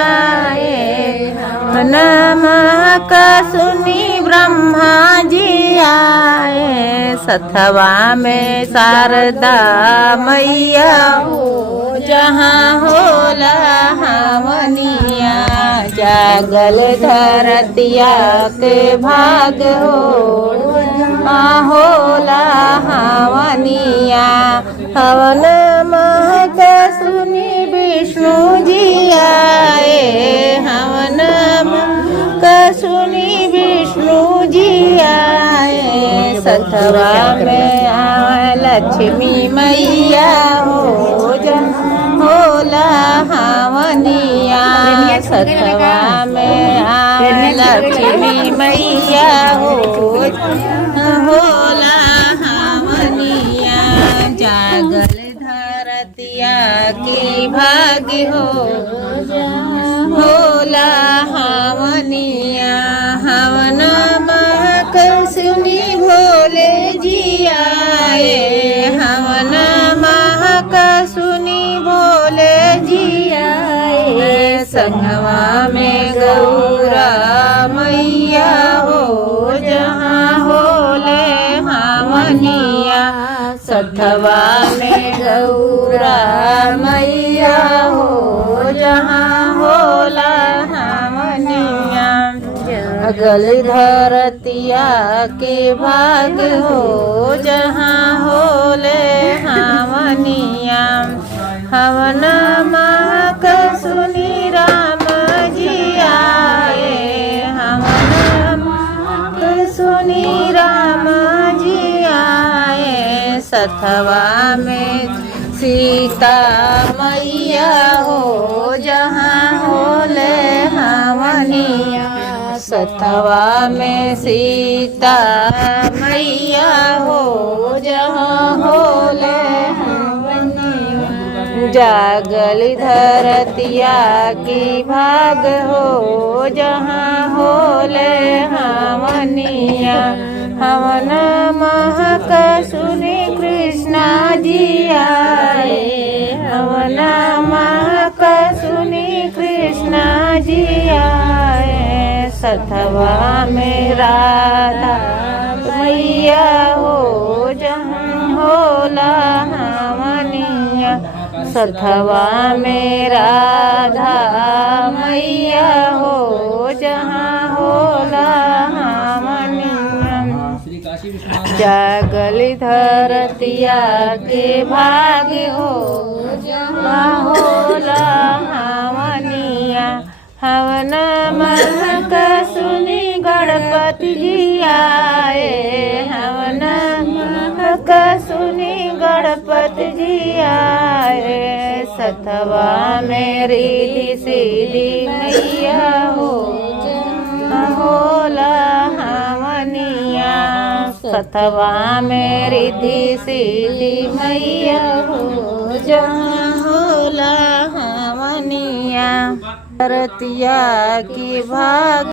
आए, नमः का सुनी ब्रह्मा जी आए। सथवा में शारदा मैया हो, जहाँ होला हवनिया। जागल धरतिया के भाग हो, होला हवनिया। हवन महक सुनी विष्णु जी आए, हवन महक सुनी विष्णु जी आए। सथवा में आए लक्ष्मी मैया हो, होला हवनिया। सथवा में आए लक्ष्मी मैया हो, होला हवनिया। जागल धरतिया की भाग्य हो, होला हवनिया। हवन महक सुनी भोले जी आए, हवन महक सुनी भोले जी आए। संगवा में गौरा मैया हो, जहाँ होले हवनिया। सथवा में गौरा मैया हो, जहाँ होला हवनिया। अगल धरतिया के भाग हो, जहाँ होले हवनिया। हवन महक सुनी राम जी आए, हवन महक सुनी राम जी आए। सथवा में सीता मैया हो, जहाँ होले हवनिया। सथवा में सीता मैया हो, जहाँ होले हवनिया। जागल धरतिया की भाग हो, जहाँ होले हवनिया। हवन महक सुनी कृष्णा जी आए, हवन महक सुनी कृष्णा जी आए। सथवा में राधा मैया हो, जहाँ होला हवनिया। सथवा में राधा मैया हो, जहाँ होला हवनिया। जागल धरतिया के भाग हो, जहाँ होला हवनिया। हवन महक सुनी गणपति जी आए, हवन महक सुनी गणपति जी आए। सथवा में रिद्धि सिद्धि मैया हो, होला हवनिया। सथवा में रिद्धि सिद्धि मैया हो, जहाँ होला हवनिया। धरतिया की भाग